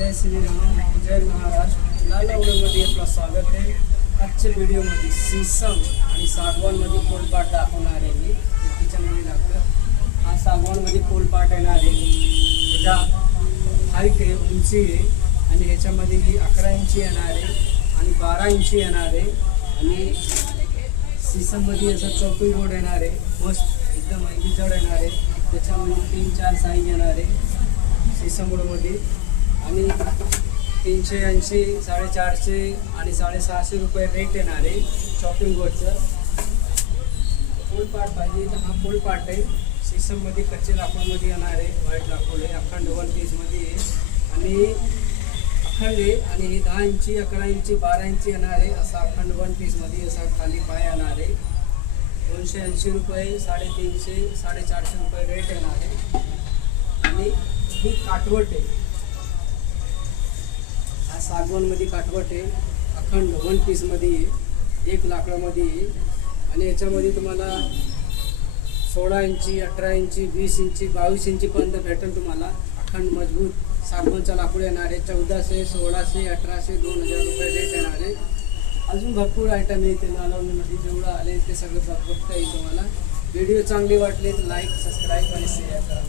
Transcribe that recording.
जय श्रीराम, जय महाराष्ट्र. लालवडमध्ये आपलं स्वागत आहे. आजच्या व्हिडिओमध्ये सीसम आणि सागवानमध्ये पोलपाट दाखवणार आहे मी. किचनमध्ये लागतं. हा सागवानमध्ये पोलपाट येणार आहे. याचा हाईट आहे, उंची आहे आणि ह्याच्यामध्ये ही 11 इंची येणार आहे आणि 12 इंची येणार आहे आणि सीसममध्ये असा चौकोनी बोर्ड येणार आहे. मस्त एकदम जड येणार आहे. त्याच्यामध्ये 3-4 साईज येणार आहे सीसम बोर्डमध्ये आणि 380, 450 आणि 650 रुपये रेट येणार आहे चॉपिंग बोर्डचं. पोलपाट पाहिजे तर हा पोलपाट आहे. सीसममध्ये कच्चे लाकूडमध्ये येणार आहे. व्हाईट लाकूड आहे. अखंड 1 पीसमध्ये आहे आणि अखंड आहे आणि हे 10 इंची, 11 इंची, 12 इंची येणार आहे. असा अखंड 1 पीसमध्ये असा खाली पाय येणार आहे. 280 रुपये, 350, 450 रुपये रेट येणार आहे आणि ही काटवट आहे. हा सागवानमध्ये काटवट आहे. अखंड 1 पीसमध्ये आहे. 1 लाकडामध्ये आहे आणि याच्यामध्ये तुम्हाला 16 इंची, 18 इंची, 20 इंची, 22 इंचीपर्यंत भेटेल तुम्हाला. अखंड मजबूत सागवानचा लाकूड येणार आहे. 1400, 1600, 1800, 2000 रुपये रेट येणार आहे. अजून भरपूर आयटम येतील लालवणीमध्ये. जेवढं आले ते सगळं बघता येईल तुम्हाला. व्हिडिओ चांगले वाटले तर लाईक, सबस्क्राईब आणि शेअर करा.